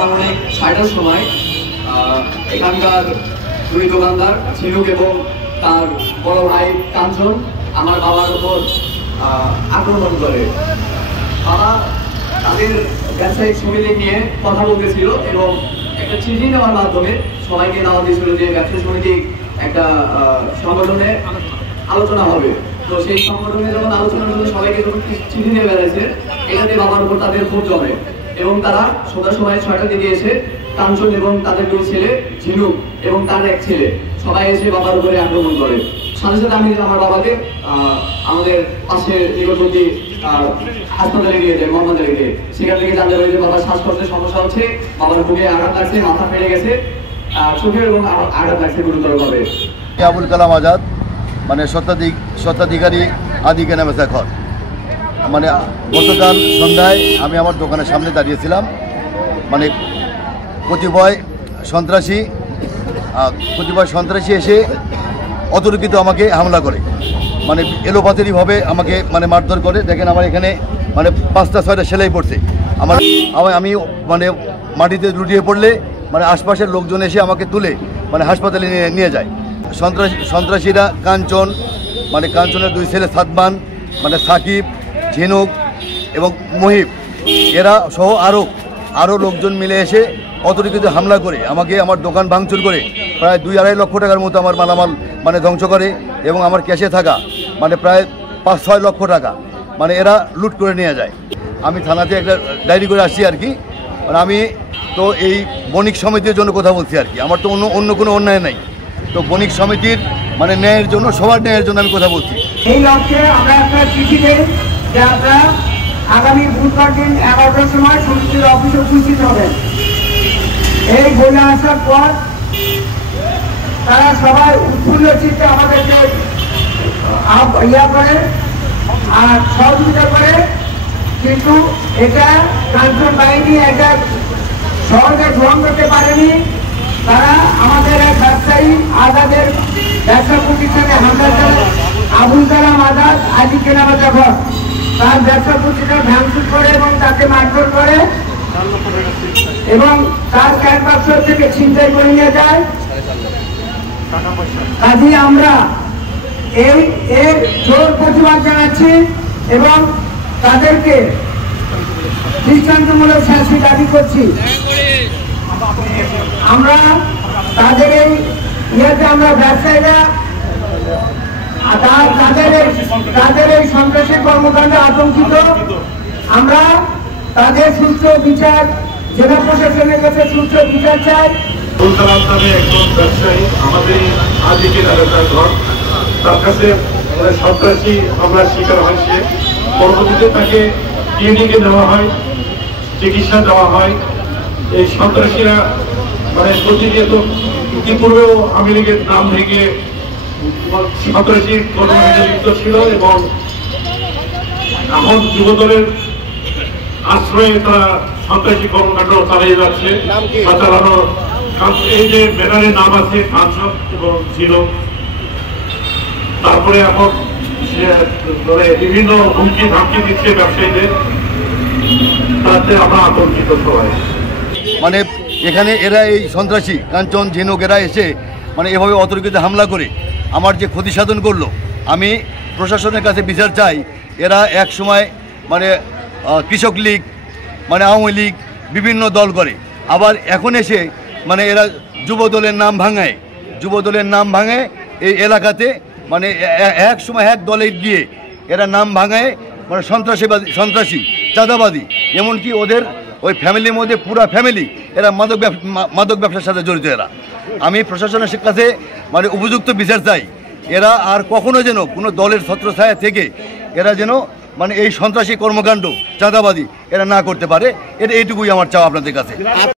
অনেক ৬টার সময় এখানকার দুই দোকানদার ঝিনুক এবং তার বড় ভাই কাঞ্চন আমার বাবার উপর আক্রমণ করে। বাবা তাদের ব্যবসায়িক সমিতি নিয়ে কথা বলতেছিল এবং একটা চিঠি নেওয়ার মাধ্যমে সবাইকে দাওয়াত দিয়েছিল যে ব্যবসায়িক সমিতি একটা সংগঠনে আলোচনা হবে। তো সেই সংগঠনে যখন আলোচনার জন্য সবাইকে যখন চিঠি নিয়ে বেড়াইছে, এখানে বাবার উপর তাদের খুব জমে এবং তারা সন্ধ্যার সময় ৬টার দিকে এসে কাঞ্চন এবং তাদের দুই ছেলে ঝিনুক এবং তার এক ছেলে সবাই এসে বাবার উপরে আক্রমণ করে। সাথে সাথে আমি আমার বাবাকে আমাদের পাশে নিকটবর্তী হাসপাতালে নিয়ে যাই, মোহাম্মদে রেখে। সেখান থেকে জানতে পারি যে বাবার শ্বাসকষ্টের সমস্যা হচ্ছে, বাবার বুকে আঘাত লাগছে, মাথা ফেটে গেছে, চোখের এবং আঘাত লাগছে গুরুতরভাবে। আবুল কালাম আজাদ মানে স্বত্বাধিকারী আদি কেনা বেচা ঘর। মানে গতকাল সন্ধ্যায় আমি আমার দোকানের সামনে দাঁড়িয়েছিলাম, মানে কতিপয় সন্ত্রাসী এসে অতর্কিত আমাকে হামলা করে, মানে এলোপাতারিভাবে আমাকে মানে মারধর করে। দেখেন আমার এখানে মানে ৫টা ৬টা সেলাই পড়ছে। আমি মানে মাটিতে লুটিয়ে পড়লে মানে আশপাশের লোকজন এসে আমাকে তুলে মানে হাসপাতালে নিয়ে যায়। সন্ত্রাসীরা কাঞ্চন, মানে কাঞ্চনের দুই ছেলে সাদমান, মানে সাকিব, ঝিনুক এবং মহিব, এরা সহ আরও লোকজন মিলে এসে অতর্কিত হামলা করে আমাকে আমার দোকান ভাঙচুর করে প্রায় ২-২.৫ লক্ষ টাকার মতো আমার মালামাল মানে ধ্বংস করে এবং আমার ক্যাশে থাকা মানে প্রায় ৫-৬ লক্ষ টাকা মানে এরা লুট করে নিয়ে যায়। আমি থানাতে একটা ডায়েরি করে আসছি আর কি। মানে আমি তো এই বণিক সমিতির জন্য কথা বলছি আর কি, আমার তো অন্য কোনো অন্যায় নাই। তো বণিক সমিতির মানে ন্যায়ের জন্য, সবার ন্যায়ের জন্য আমি কথা বলছি। এই লক্ষ্যে আমরা একটা চিঠি দেই যে আপনারা আগামী বুধবার দিন ১১টার সময় সমিতির অফিসে উপস্থিত হবেন। এই বলে আসার পর তারা সবাই উৎফুল্ল চিত্তে আমাদেরকে করে আর সহযোগিতা করে, কিন্তু এটা কাঞ্চন বাহিনী এটা সহজে গ্রহণ করতে পারেনি। তারা আমাদের এক ব্যবসায়ী আজাদের ব্যবসা প্রতিষ্ঠানে হামলা চালায়। আবুল কালাম আজাদ আদি কেনাবেচা ঘর, তার ব্যবসা প্রতিষ্ঠান ভাঙচুর করে এবং তাকে মারধর করে এবং তার ক্যাশ বাক্স থেকে ছিনতাই করে নিয়ে যায়। কাজে আমরা এর জোর প্রতিবাদ জানাচ্ছি এবং তাদেরকে দৃষ্টান্তমূলক শাস্তি দাবি করছি। আমরা তাদের এই ইয়েতে আমরা ব্যবসায়ীরা তাদের এই সন্ত্রাসী কর্মকাণ্ডে আতঙ্কিত। আমরা তাদের সুষ্ঠু বিচার, জেলা প্রশাসনের কাছে সুষ্ঠু বিচার চাই। একজন ব্যবসায়ী আমাদের আদিকে ঘর, তার কাছে সন্ত্রাসী হামলার শিকার হয়। সে পরবর্তীতে তাকে ক্লিনিকে নেওয়া হয়, চিকিৎসা দেওয়া হয়। এই সন্ত্রাসীরা মানে প্রতিনিয়ত ইতিপূর্বেও আওয়ামী লীগের নাম ভেঙে সন্ত্রাসী কর্মকাণ্ডে লিপ্ত ছিল এবং এখন যুবদলের আশ্রয়ে তারা সন্ত্রাসী কর্মকাণ্ড চালিয়ে যাচ্ছে বা চালানো। এই যে ব্যানারের নাম আছে কাঞ্চন এবং ঝিনুক, তারপরে এখন বিভিন্ন হুমকি ধামকি দিচ্ছে ব্যবসায়ীদের, তাতে আমরা আতঙ্কিত সবাই। মানে এখানে এরা এই সন্ত্রাসী কাঞ্চন ঝিনুক এরা এসে মানে এভাবে অতর্কিত হামলা করে আমার যে ক্ষতি সাধন করলো, আমি প্রশাসনের কাছে বিচার চাই। এরা এক সময় মানে কৃষক লীগ, মানে আওয়ামী লীগ বিভিন্ন দল করে, আবার এখন এসে মানে এরা যুবদলের নাম ভাঙায় এই এলাকাতে, মানে এক সময় এক দলে গিয়ে এরা নাম ভাঙায় মানে সন্ত্রাসী চাঁদাবাদী। এমনকি ওদের ওই ফ্যামিলির মধ্যে পুরা ফ্যামিলি এরা মাদক ব্যবসার সাথে জড়িত। এরা আমি প্রশাসনের কাছে মানে উপযুক্ত বিচার চাই। এরা আর কখনো যেন কোনো দলের ছত্রছায়া থেকে এরা যেন মানে এই সন্ত্রাসী কর্মকাণ্ড চাঁদাবাদী এরা না করতে পারে। এইটুকুই আমার চাওয়া আপনাদের কাছে।